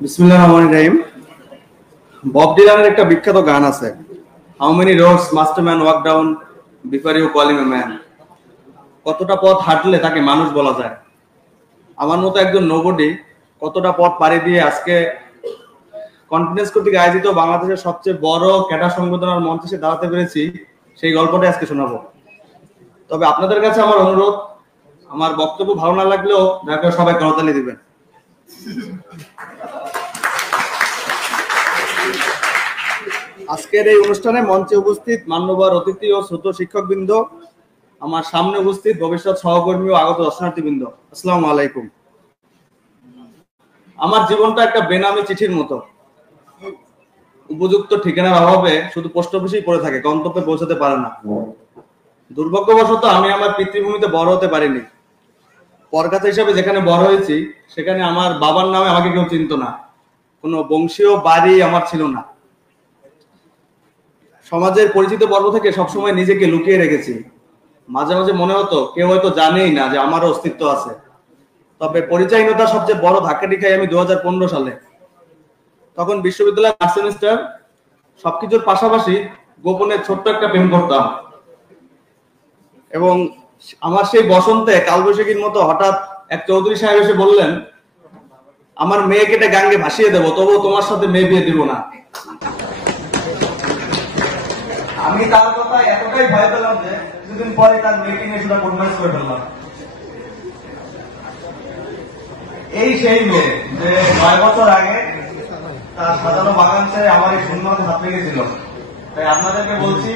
বিসমিল্লাহির রহমানির রহিম। বব ডিলানের একটা বিখ্যাত গান আছে, how many roads must a man walk down before you call him a man. কতটা পথ হাঁটলে তাকে মানুষ বলা যায়। আমার মতো একজন নোবডি কতটা পথ পাড়ি দিয়ে আজকে কনফিডেন্স কর্তৃক আয়োজিত বাংলাদেশের সবচেয়ে বড় ক্যাডার সংবর্ধনার মঞ্চে এসে দাঁড়াতে পেরেছি, সেই গল্পটাই আজকে শোনাবো। তবে আপনাদের কাছে আমার অনুরোধ, আমার বক্তব্য ভালো না লাগলেও দয়া করে সবাই করতালি দিবেন। আজকের এই অনুষ্ঠানে মঞ্চে উপস্থিত মান্যবর অতিথি ও শ্রোত শিক্ষকবৃন্দ, আমার সামনে উপস্থিত ভবিষ্যৎ সহকর্মী ও আগত দর্শনার্থীবৃন্দ, আসসালামু আলাইকুম। আমার জীবনটা একটা বেনামি চিঠির মতো, উপযুক্ত ঠিকানার অভাবে শুধু পোস্ট অফিসেই পড়ে থাকে, গন্তব্যে পৌঁছাতে পারে না। দুর্ভাগ্যবশত আমি আমার পিতৃভূমিতে বড় হতে পারিনি। পরগাছা হিসাবে যেখানে বড় হয়েছি সেখানে আমার বাবার নামে আমাকে কেউ চিনত না, কোনো বংশীয় বাড়ি আমার ছিল না। সমাজের পরিচিত বর্গ থেকে সবসময় নিজেকে লুকিয়ে রেখেছি। মাঝে মাঝে মনে হতো কেউ হয়তো জানেই না যে আমারও অস্তিত্ব আছে। তবে পরিচয়হীনতার সবচেয়ে বড় ধাক্কাটি খাই আমি 2015 সালে। তখন বিশ্ববিদ্যালয়ের ফার্স্ট সেমিস্টার, সবকিছুর পাশাপাশি গোপনে ছোট্ট একটা প্রেম করতাম। এবং আমার সেই বসন্তে কালবৈশাখীর মতো হঠাৎ এক চৌধুরী সাহেব এসে বললেন, আমার মেয়ে কেটে গাঙ্গে ভাসিয়ে দেবো, তবুও তোমার সাথে মেয়ে বিয়ে দিব না। আমি তার কথা এতটাই ভয় পেলাম যে কিছুদিন পরে তার মেয়েকে নিয়ে সেটা কনফারেন্স করে ফেললাম। এই সেই মেয়ে যে 9 বছর আগে তার সাজানো বাগান ছেড়ে আমার এই শূন্যতে হাত লেগেছিল। তাই আপনাদেরকে বলছি,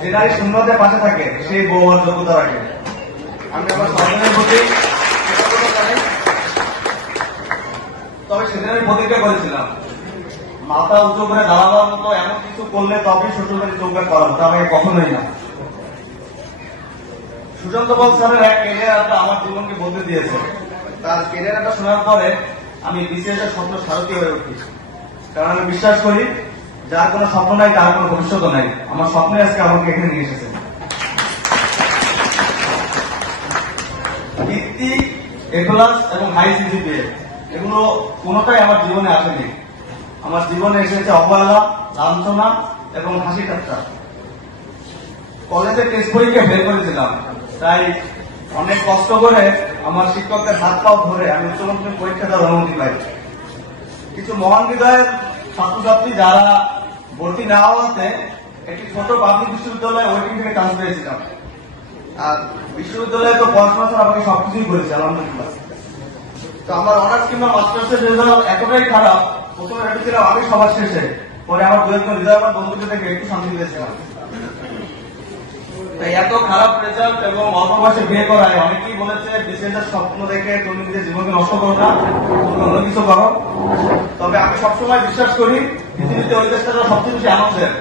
যে নারী শূন্যতে পাশে থাকে সেই বউ আর যোগ্যতা রাখে। আমি আমার সন্তানের প্রতি, তবে সেদিন আমি প্রতিজ্ঞা করেছিলাম, মাথা উঁচু করে দাঁড়াবার মতো এমন কিছু করলে তবেই শ্বশুরবাড়ি চৌকাট করাবো, তা আমাকে কখনোই না। সুশান্ত বল স্যারের এক ক্যারিয়ারটা আমার জীবনকে বদলে দিয়েছে। তার ক্যারিয়ারটা শোনার পরে আমি বিসিএস এর স্বপ্ন সারথি হয়ে উঠি। কারণ আমি বিশ্বাস করি, যার কোনো স্বপ্ন নাই তার কোনো ভবিষ্যৎ নাই। আমার স্বপ্নে আজকে আমাকে এখানে নিয়ে এসেছে। ভিত্তি, এখলাস এবং হাই সিজিপিএ এগুলো কোনোটাই আমার জীবনে আসেনি। আমার জীবনে এসেছে অবহেলা, লাঞ্ছনা এবং হাসি ঠাট্টা। কলেজে টেস্ট পরীক্ষা ফেল করেছিলাম, তাই অনেক কষ্ট করে আমার শিক্ষকদের হাত পাও ধরে আমি উচ্চ মাধ্যমিক পরীক্ষা দেওয়ার অনুমতি পাই। কিছু মহান হৃদয়ের ছাত্রছাত্রী যারা ভর্তি না হওয়াতে একটি ছোট পাবলিক বিশ্ববিদ্যালয়ে ওয়েটিং থেকে চান্স পেয়েছিলাম। আর বিশ্ববিদ্যালয়ে তো পড়াশোনা ছাড়া আমাকে সবকিছুই করেছি আলহামদুলিল্লাহ। তো আমার অনার্স কিংবা মাস্টার্সের রেজাল্ট এতটাই খারাপ, প্রথমে ভেবেছিলাম আমি সবার শেষে, পরে আমার দু একজন হৃদয়বান বন্ধুদের থেকে একটু শান্তি পেয়েছিলাম। তাই এত খারাপ রেজাল্ট এবং অল্প বয়সে বিয়ে করায় অনেকেই বলেছে বিসিএস স্বপ্ন দেখে তুমি নিজের জীবনকে নষ্ট করো না, তুমি অন্য কিছু করো। তবে আমি সবসময় বিশ্বাস করি, পৃথিবীতে ওই দেশটা সবচেয়ে বেশি আনন্দের,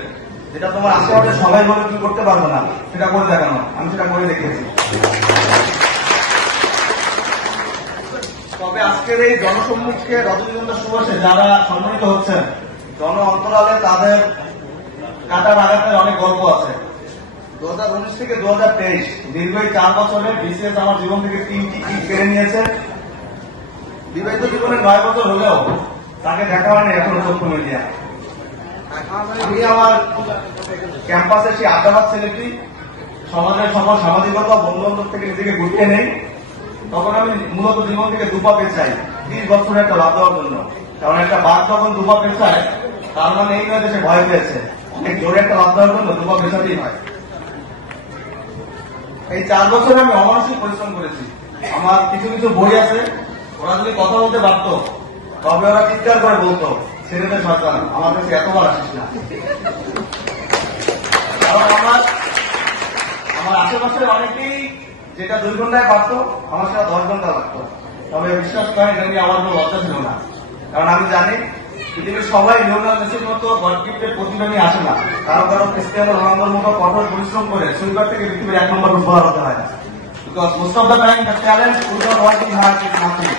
যেটা তোমার আশেপাশে সবাই বলে তুমি করতে পারবে না, সেটা করে দেখানো। আমি সেটা করে দেখিয়েছি। তবে আজকের এই জনসম্মুখে রজনীগন্ধা সুবাসে যারা সম্মানিত হচ্ছেন, জন অন্তরালে তাদের কাটার আঘাতের অনেক গল্প আছে। 2019 থেকে 2023 দীর্ঘ 4 বছরে বিসিএস আমার জীবন থেকে 3টি ইট কেড়ে নিয়েছে। বিবাহিত জীবনে 9 বছর হলেও তাকে দেখা হয়নি এখনো সোশ্যাল মিডিয়া। আমি আমার ক্যাম্পাসে সেই আড্ডাবাজ ছেলেটি, সমাজের সকল সামাজিকতা বন্ধু বান্ধব থেকে নিজেকে গুটিয়ে নেই। তখন আমি মূলত জীবন থেকে দুপা পেছাই 20 বছরের একটা লাভ দেওয়ার জন্য। কারণ একটা বাঘ যখন দুপা পেছায় তার মানে এই নয় যে সে ভয় পেয়েছে, অনেক জোরে একটা লাভ দেওয়ার জন্য দুপা পেছাতেই হয়। এই 4 বছরে আমি অমানসিক পরিশ্রম করেছি। আমার কিছু কিছু বই আছে, ওরা যদি কথা বলতে পারতো তবে ওরা চিৎকার করে বলতো, ছেলেদের সরকার আমার কাছে এতবার আসিস না। কারণ আমার আশেপাশে অনেকেই যেটা 2 ঘন্টায় পারতো, আমার সেটা 10 ঘন্টা লাগতো। তবে বিশ্বাস করেন, এটা নিয়ে আমার কোনো লজ্জা ছিল না। কারণ আমি জানি পৃথিবীর সবাই লিওনেল মেসির মতো গড গিফটেড প্রতিভা নিয়ে আসে না। কারো কারো ক্রিস্টিয়ানো রোনালদোর মতো কঠোর পরিশ্রম করে সুইপার থেকে পৃথিবীর 1 নম্বর উপহার হতে হয় না। Because most of the time the talent without working hard is nothing.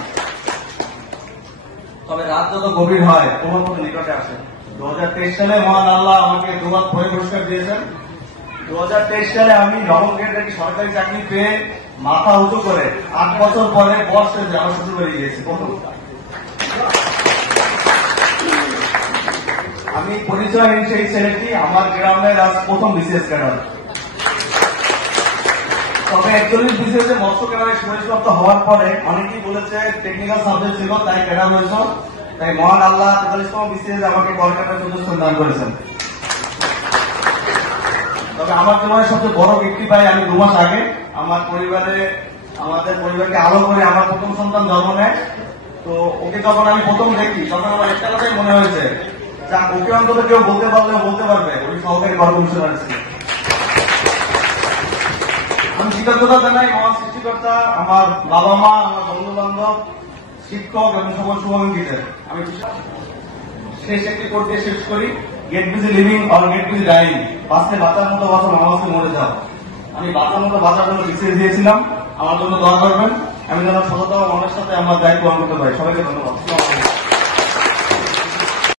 তবে রাত যত গভীর হয় তোমার মতো নিকটে আসে। 2023 সালে মহান আল্লাহ আমাকে 2 বার ভয় পুরস্কার দিয়েছেন। 2023 সালে আমি নবম গ্রেডের একটি সরকারি চাকরি পেয়ে মাথা উঁচু করে 8 বছর পরে বর্ষে আমার শ্বশুর বাড়ি গিয়েছি প্রথম। আমি পরিচয়হীন সেই ছেলেটি আমার গ্রামের আজ প্রথম বিসিএস ক্যাডার। তবে 41 বিসিএস মৎস্য ক্যাডারে সুপারিশপ্রাপ্ত হওয়ার পরে অনেকেই বলেছে টেকনিক্যাল সাবজেক্ট ছিল তাই ক্যাডার হয়েছ, তাই মহান আল্লাহ 43তম বিসিএস আমাকে কলকাতায় সুযোগ দান করেছেন। তবে আমার জীবনের সবচেয়ে বড় ব্যক্তি পাই আমি 2 মাস আগে। আমাদের পরিবারকে আলো করে আমার প্রথম সন্তান জন্ম নেয়। তো ওকে যখন আমি প্রথম দেখি তখন আমার একটা কথাই মনে হয়েছে, যা ওকে অন্তত কেউ বলতে পারলেও বলতে পারবে উনি সহকারী কর কমিশনার ছিলেন। আমি কৃতজ্ঞতা জানাই মহান সৃষ্টিকর্তা, আমার বাবা মা, আমার বন্ধু বান্ধব, শিক্ষক এবং সকল শুভাকাঙ্ক্ষীদের। আমি শেষ একটি কোট দিয়ে শেষ করি, get busy living or get busy dying, বাঁচতে বাঁচার মতো বাঁচো, নামাজকে মরে যাও। আমি বাঁচার মতো বাঁচার জন্য বিসিএস দিয়েছিলাম, আমার জন্য দোয়া করবেন। আমি যেন সততা ও মনের সাথে আমার দায়িত্ব পালন করতে পারি। সবাইকে ধন্যবাদ।